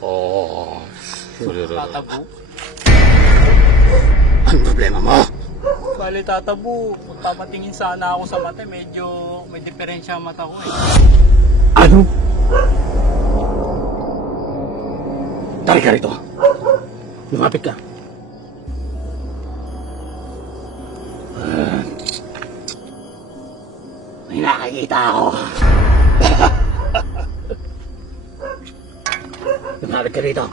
Oh, Tatabu. Anong problema mo? Bale, tatabu. Papatingin sana ako sa mata, medyo may diferensya ang mata ko eh. Ano? Tari ka rito. Lumapit ka. May nakikita ako. Lumapit ka rito.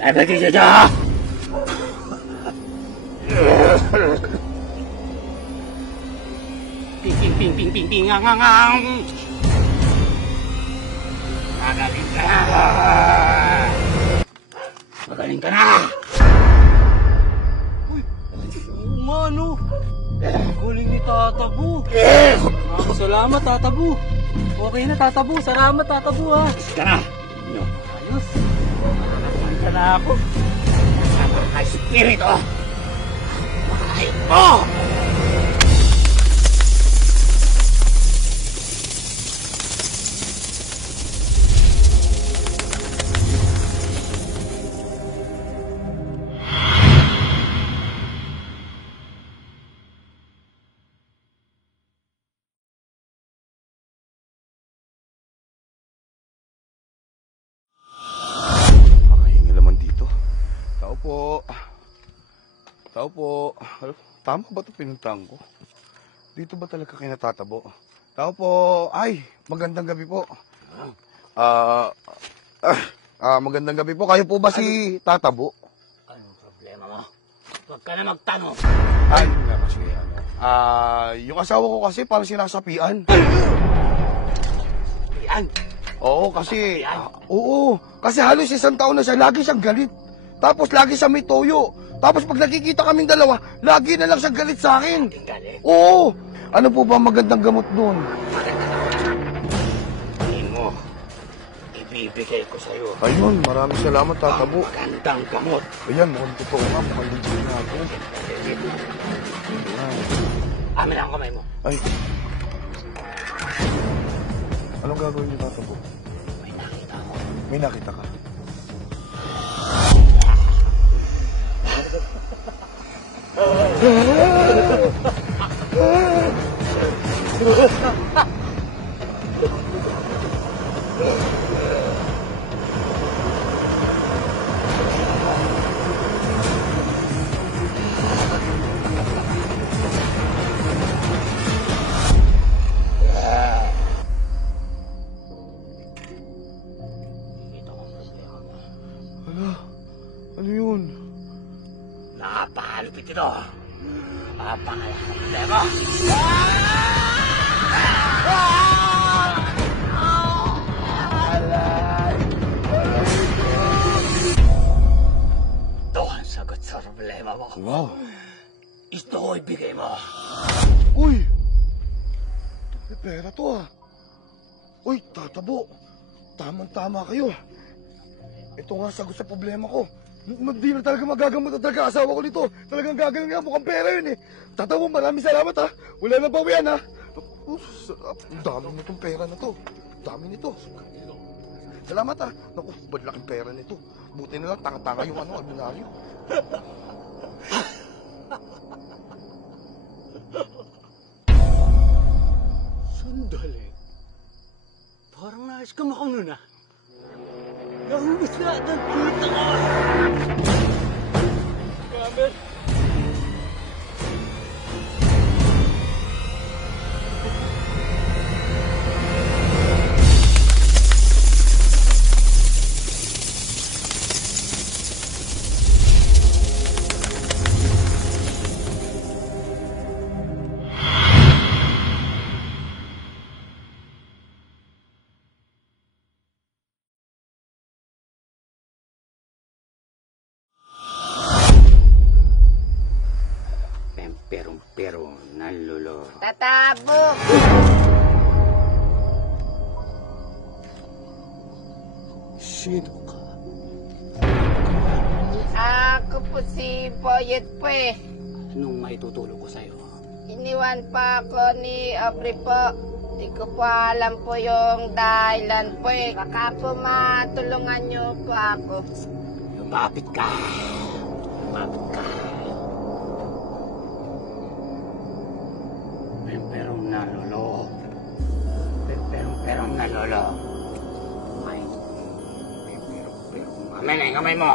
Dahil ba kayo dyan? Ping, ngang. Magaling ka na! Uy, umano. Galing ni Tatabu. Salamat, Tatabu. Okay na, Tatabu. Salamat, Tatabu, ha. Ka na! Ayos. Nakakataman ka na ako. Espiritu! Makahayop mo! Tao po. Tama ba ito pinuntahan ko? Dito ba talaga kayo natatabo? Tao po. Ay, magandang gabi po. Magandang gabi po. Kayo po ba si Tatabo? Anong problema mo? Huwag ka na magtanong. Ay, nga kasi yung asawa ko kasi parang sinasapian. Sapian? Oo, kasi... oo, kasi halos 1 taon na siya. Lagi siyang galit. Tapos lagi siya may toyo. Tapos pag nakikita kaming dalawa, lagi na lang siya galit sa akin. Galit? Oo. Ano po ba magandang gamot doon? Tingin mo, ibibigay ko sa'yo. Ayun, maraming salamat, Tatabo. Magandang gamot. Ayan, mukhang totoo nga. Mukhang legit na ako. Amin ang kamay mo. Ay. Anong gagawin niyo, Tatabo? May nakita ako. May nakita ka. Ano yun? Napakalupit ito. Problema. Ito ang sagot sa problema mo. Wow. Ito ko ibigay mo. Uy! May pera to ah. Uy, Tatabo. Tamang-tama kayo. Ito nga sagot sa problema ko. Hindi na talaga magagamot na talaga asawa ko nito. Talagang gagaling nga, mukhang pera yun eh. Tatabo, maraming salamat ha. Wala na bawian ha. Ang dami nitong pera na to. Ang dami nito. Salamat ha. Naku, ba't laking pera nito. Buti na lang, tanga-tanga yung ordinaryo. Sandali. Parang nais ka makuno na. Nahubos na at nagpulita ka! Gamer! Pero naluluro. Tatabo! Sino ka? Ako po si Boyet po eh. Anong maitutulong ko sa'yo? Iniwan pa ako ni Aubrey po. Di ko po alam po yung dahilan po eh. Baka po matulungan niyo po ako. Lumapit ka. Lumapit ka. Perong na lolo. Perong na lolo. Ay. Perong. Amen na yung kamay mo.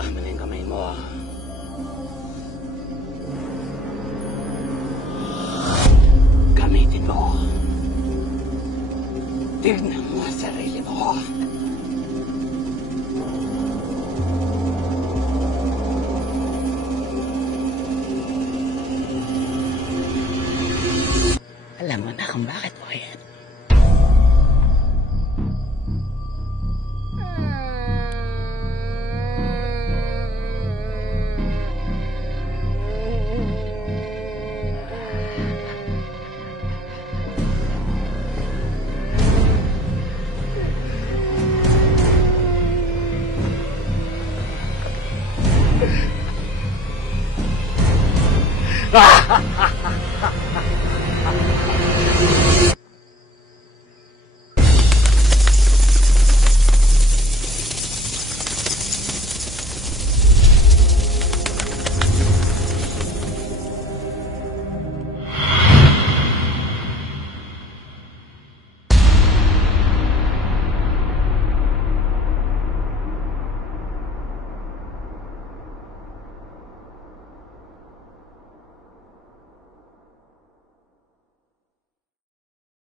Amen na yung kamay mo. Gamitin mo. Tignan mo ang sarili mo. Alam mo na kung bakit mo yan. Ah!